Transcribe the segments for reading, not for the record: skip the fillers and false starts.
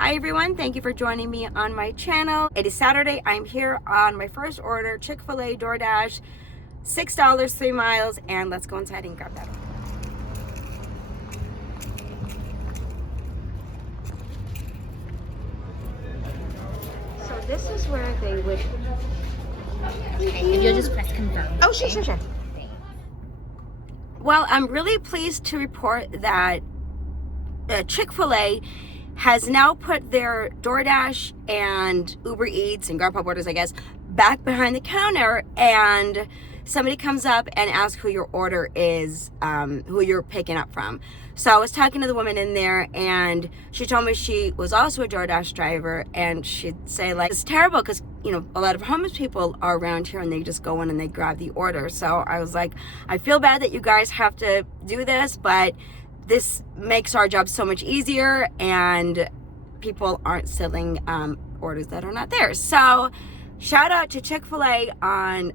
Hi everyone, thank you for joining me on my channel. It is Saturday. I'm here on my first order, Chick-fil-A Doordash, $6, 3 miles, and let's go inside and grab that. So this is where they would... If you'll just press confirm. Oh, sure. Well, I'm really pleased to report that Chick-fil-A has now put their DoorDash and Uber Eats and Grubhub orders, I guess, back behind the counter, and somebody comes up and asks who your order is, who you're picking up from. So I was talking to the woman in there, and she told me she was also a DoorDash driver, and she'd say, like, it's terrible because, you know, a lot of homeless people are around here and they just go in and they grab the order. So I was like, I feel bad that you guys have to do this, but this makes our job so much easier, and people aren't selling orders that are not theirs. So shout out to Chick-fil-A on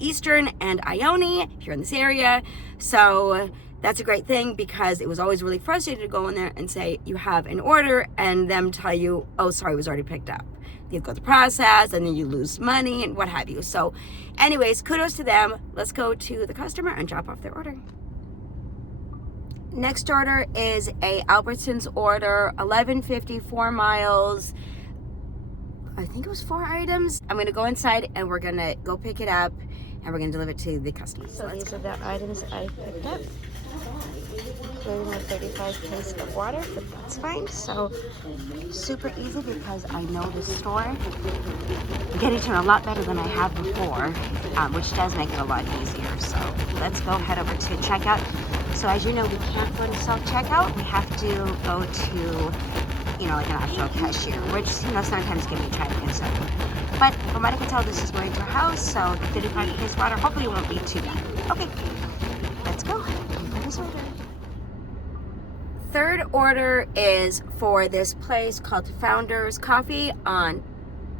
Eastern and Ione if you're in this area. So that's a great thing, because it was always really frustrating to go in there and say you have an order and them tell you, oh, sorry, it was already picked up. You go through the process and then you lose money and what have you. So anyways, kudos to them. Let's go to the customer and drop off their order. Next order is a Albertsons order, $11.50, 4 miles. I think it was 4 items. I'm gonna go inside and we're gonna go pick it up and we're gonna deliver it to the customer. So these are the items I picked up. Including my 35 case of water, but that's fine. So super easy because I know the store. I'm getting to know a lot better than I have before, which does make it a lot easier. So let's go head over to checkout. So as you know, we can't go to self-checkout. We have to go to, you know, like an actual cashier, which, you know, sometimes can be trying to concern. But from what I can tell, this is going to a house, so the 35 case water hopefully won't be too bad. Okay, let's go. This order. Third order is for this place called Founders Coffee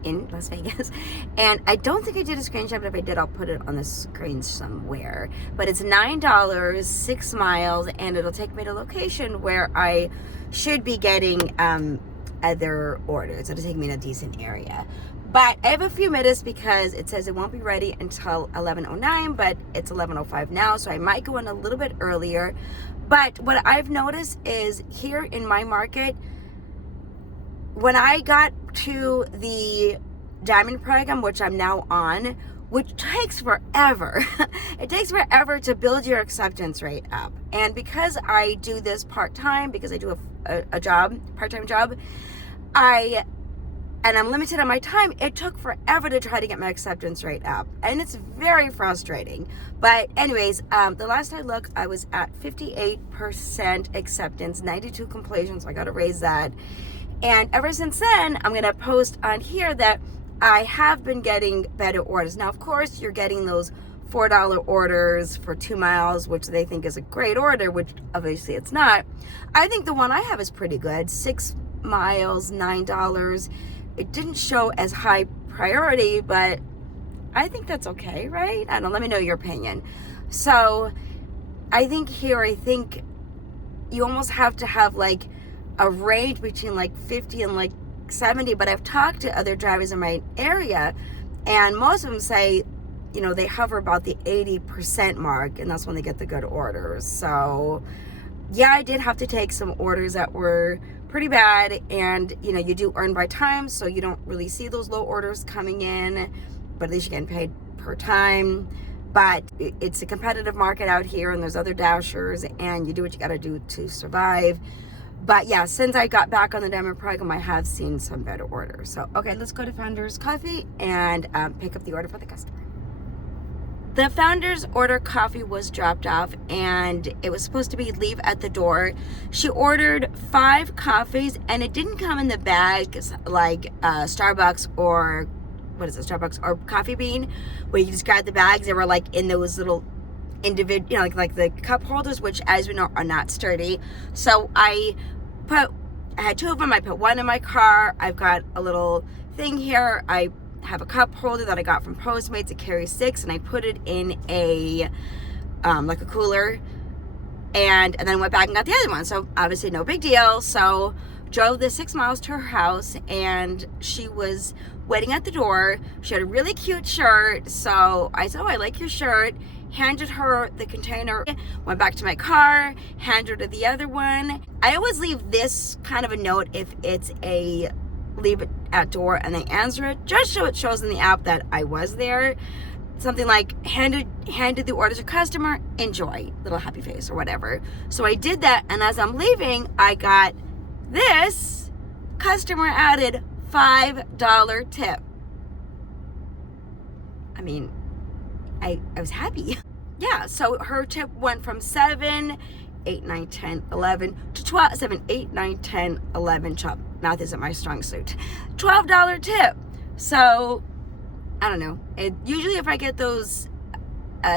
in Las Vegas, and I don't think I did a screenshot, but if I did, I'll put it on the screen somewhere. But it's $9, 6 miles, and it'll take me to a location where I should be getting other orders. It'll take me in a decent area. But I have a few minutes because it says it won't be ready until 11:09, but it's 11:05 now, so I might go in a little bit earlier. But what I've noticed is here in my market, when I got to the diamond program, which I'm now on, which takes forever, it takes forever to build your acceptance rate up. And because I do this part-time, because I do a job, part-time job, and I'm limited on my time, it took forever to try to get my acceptance rate up. And it's very frustrating. But anyways, the last I looked, I was at 58% acceptance, 92 completion, so I got to raise that. And ever since then, I'm going to post on here that I have been getting better orders. Now, of course, you're getting those $4 orders for 2 miles, which they think is a great order, which obviously it's not. I think the one I have is pretty good. 6 miles, $9. It didn't show as high priority, but I think that's okay, right? I don't know, let me know your opinion. So I think you almost have to have like a range between like 50 and like 70, but I've talked to other drivers in my area, and most of them say, you know, they hover about the 80% mark, and that's when they get the good orders. So yeah, I did have to take some orders that were pretty bad, and you know, you do earn by time, so you don't really see those low orders coming in, but at least you're getting paid per time. But it's a competitive market out here, and there's other dashers, and you do what you got to do to survive. But yeah, since I got back on the diamond program, I have seen some better orders. So okay, let's go to Founders Coffee and pick up the order for the customer. The Founders order coffee was dropped off, and it was supposed to be leave at the door. She ordered 5 coffees, and it didn't come in the bags like Starbucks or Starbucks or Coffee Bean, where you just grab the bags. They were like in those little individual, you know, like the cup holders, which, as we know, are not sturdy. So I had 2 of them. I put 1 in my car. I've got a little thing here. I have a cup holder that I got from Postmates. It carries 6, and I put it in a like a cooler, and then went back and got the other one. So obviously no big deal. So drove the 6 miles to her house, and she was waiting at the door. She had a really cute shirt, so I said, oh, I like your shirt. Handed her the container, went back to my car, handed her the other one. I always leave this kind of a note if it's a leave it at door and they answer it, just so it shows in the app that I was there. Something like handed the order to customer, enjoy, little happy face or whatever. So I did that, and as I'm leaving, I got this customer added $5 tip. I mean, I was happy. Yeah, so her tip went from 7, 8, 9, 10, 11 to 12, 7, 8, 9, 10, 11. Math isn't my strong suit. $12 tip. So, I don't know. Usually if I get those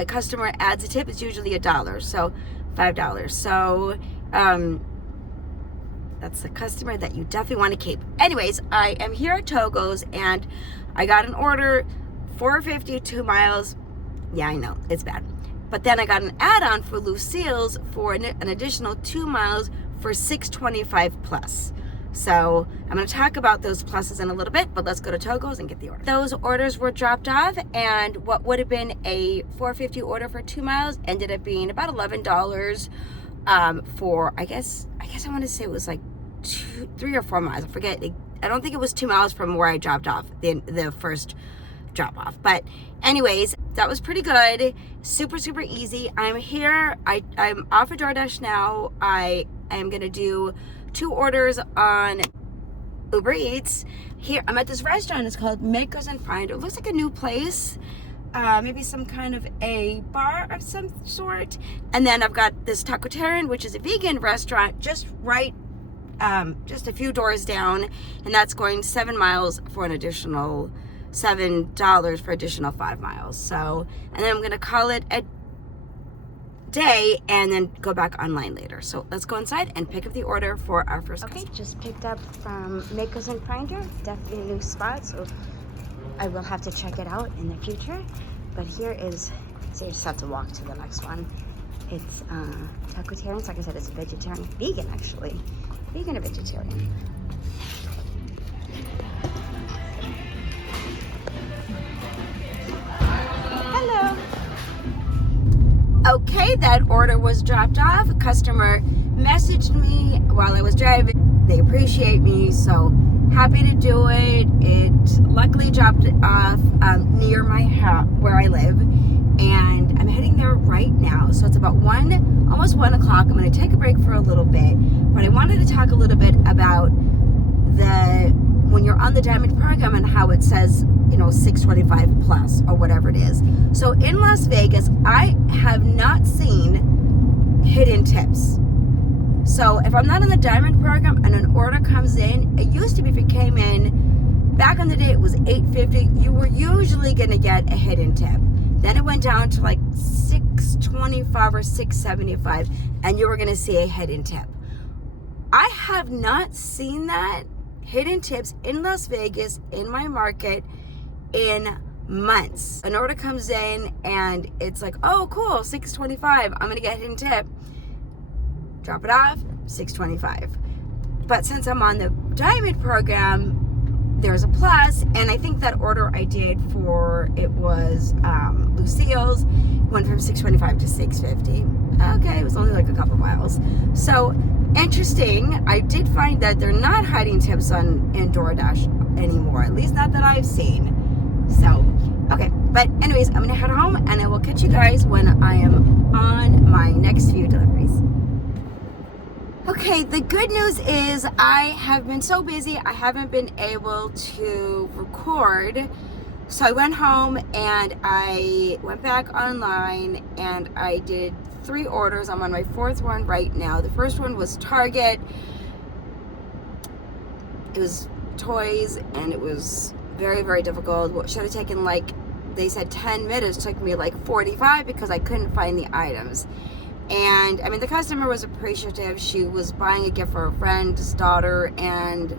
customer adds a tip, it's usually $1. So, $5. So, that's the customer that you definitely want to keep. Anyways, I am here at Togo's, and I got an order, $4.50, 2 miles. Yeah, I know, it's bad. But then I got an add-on for Lucille's for an additional 2 miles for $6.25 plus. So I'm going to talk about those pluses in a little bit, but let's go to Togo's and get the order. Those orders were dropped off, and what would have been a $4.50 order for 2 miles ended up being about $11 for, I guess I want to say it was like 3 or 4 miles. I forget. I don't think it was 2 miles from where I dropped off the first drop off. But anyways, that was pretty good. Super easy. I'm here. I'm off of Doordash now. I am gonna do 2 orders on Uber Eats. Here I'm at this restaurant. It's called Makers and Finder. It looks like a new place. Maybe some kind of a bar of some sort. And then I've got this Tacotarian, which is a vegan restaurant just a few doors down, and that's going 7 miles for an additional $7 for additional 5 miles. So, and then I'm gonna call it a day and then go back online later. So let's go inside and pick up the order for our first customer. Just picked up from Makers and Finder. Definitely a new spot, so I will have to check it out in the future. But here is, so you just have to walk to the next one. It's Tacotarian. Like I said, it's a vegetarian, vegan actually, vegan or vegetarian. Hello. Okay, that order was dropped off. A customer messaged me while I was driving. They appreciate me, so happy to do it. It luckily dropped it off near my house where I live, and I'm heading there right now. So it's about almost 1 o'clock. I'm going to take a break for a little bit, but I wanted to talk a little bit about when you're on the Diamond program and how it says, $6.25 plus or whatever it is. So in Las Vegas, I have not seen hidden tips. So if I'm not in the Diamond program and an order comes in, it used to be if it came in, back in the day it was $8.50, you were usually going to get a hidden tip. Then it went down to like $6.25 or $6.75, and you were going to see a hidden tip. I have not seen that hidden tips in Las Vegas, in my market, in months. An order comes in and it's like, oh cool, $6.25, I'm going to get a hidden tip. Drop it off, $6.25. But since I'm on the Diamond program, there's a plus, and I think that order I did for, it was Lucille's, went from $6.25 to $6.50. Okay, it was only like a couple miles. So interesting. I did find that they're not hiding tips in Doordash anymore, at least not that I've seen. So, okay. But anyways, I'm gonna head home, and I will catch you guys when I am on my next few deliveries. Okay, the good news is I have been so busy, I haven't been able to record. So I went home and I went back online and I did 3 orders. I'm on my 4th one right now. The first one was Target. It was toys, and it was very difficult. What should have taken, like, they said 10 minutes, took me like 45 because I couldn't find the items. And I mean, the customer was appreciative. She was buying a gift for a friend's daughter, and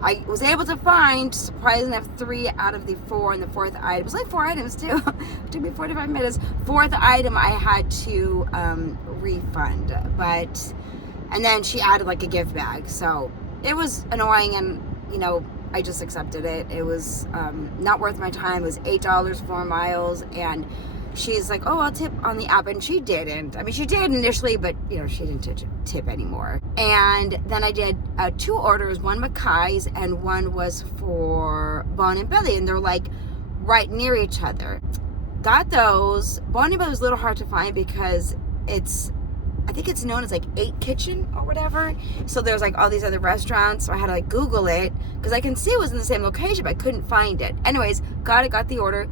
I was able to find, surprisingly enough, 3 out of the 4, and the 4th item, it was like 4 items too. It took me 45 minutes. 4th item I had to refund, and then she added like a gift bag. So it was annoying, and you know, I just accepted it. It was not worth my time. It was $8 for 4 miles, and she's like, oh, I'll tip on the app, and she didn't. I mean, she did initially, but you know, she didn't tip anymore. And then I did 2 orders, one Mackay's and one was for Bone and Billy, and they're like right near each other. Got those. Bone and Billy was a little hard to find because I think it's known as like 8 Kitchen or whatever. So there's like all these other restaurants. So I had to like Google it because I can see it was in the same location, but I couldn't find it. Anyways, got the order.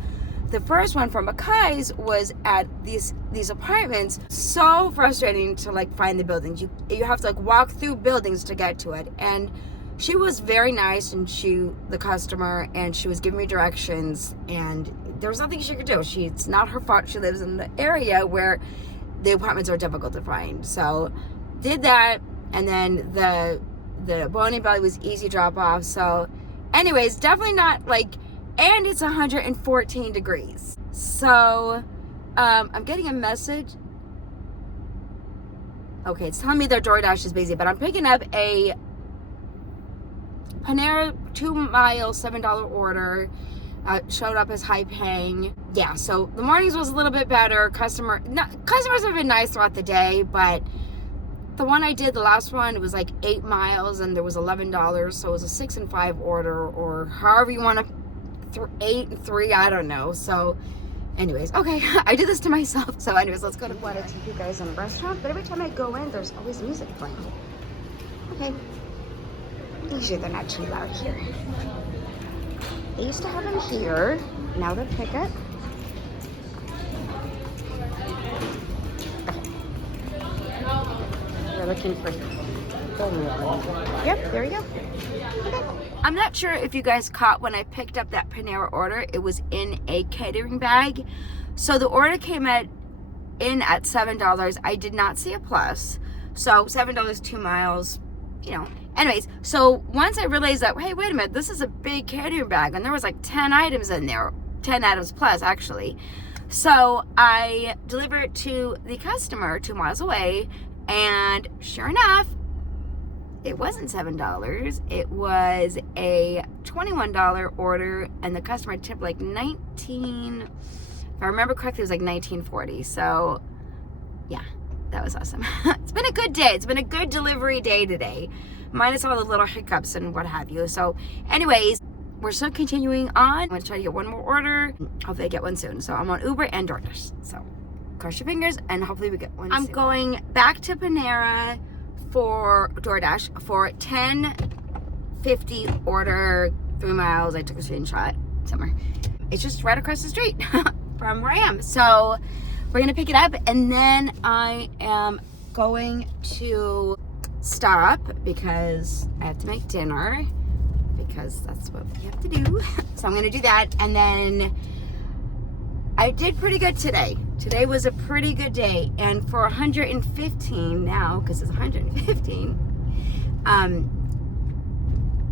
The first one from Mackay's was at these apartments. So frustrating to like find the buildings. You have to like walk through buildings to get to it. And she was very nice, and the customer, and she was giving me directions, and there was nothing she could do. It's not her fault. She lives in the area where the apartments are difficult to find. So did that, and then the Bone and Belly was easy drop off. So anyways, definitely not like, and it's 114 degrees. So I'm getting a message. Okay, it's telling me their Doordash is busy, but I'm picking up a Panera 2 mile $7 order. Showed up as high paying. Yeah, so the mornings was a little bit better. Customers have been nice throughout the day, but the one I did, the last one, it was like 8 miles and there was $11, so it was a 6 and 5 order, or however you want to, 8 and 3, I don't know. So anyways, okay, I did this to myself. So anyways, let's go to what I take you guys in a restaurant, but every time I go in, there's always music playing. Okay, usually they're not too loud here. They used to have them here. Now they're pickup. Okay. We're looking for. Yep, there we go. Okay. I'm not sure if you guys caught when I picked up that Panera order. It was in a catering bag. So the order came in at $7. I did not see a plus. So $7, 2 miles, you know. Anyways, so once I realized that, hey, wait a minute, this is a big catering bag, and there was like 10 items in there, 10 items plus actually. So I delivered it to the customer 2 miles away, and sure enough, it wasn't $7. It was a $21 order, and the customer tipped like 19. If I remember correctly, it was like $19.40. So yeah, that was awesome. It's been a good day. It's been a good delivery day today, minus all the little hiccups and what have you. So anyways, we're still continuing on. I'm gonna try to get one more order. Hopefully I get one soon. So I'm on Uber and Doordash. So cross your fingers and hopefully we get one soon. I'm going back to Panera for Doordash for $10.50 order, 3 miles. I took a screenshot somewhere. It's just right across the street from where I am. So we're gonna pick it up, and then I am going to stop because I have to make dinner, because that's what we have to do. So I'm gonna do that, and then I did pretty good today. Today was a pretty good day, and for 115 now, because it's 115,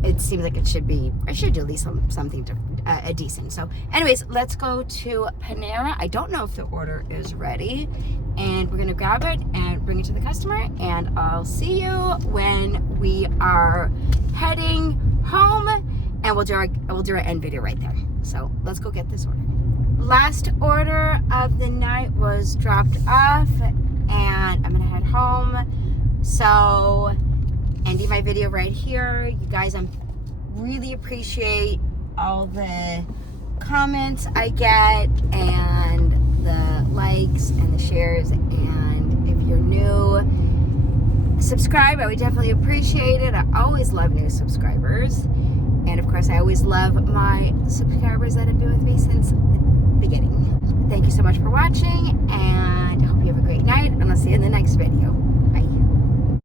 it seems like I should do at least something to decent. So anyways, let's go to Panera. I don't know if the order is ready, and we're gonna grab it and bring it to the customer, and I'll see you when we are heading home, and we'll do our end video right there. So let's go get this order. Last order of the night was dropped off, and I'm gonna head home. So ending my video right here. You guys, I really appreciate all the comments I get, and the likes and the shares, and if you're new, subscribe. I would definitely appreciate it. I always love new subscribers, and of course I always love my subscribers that have been with me since the beginning. Thank you so much for watching, and I hope you have a great night, and I'll see you in the next video.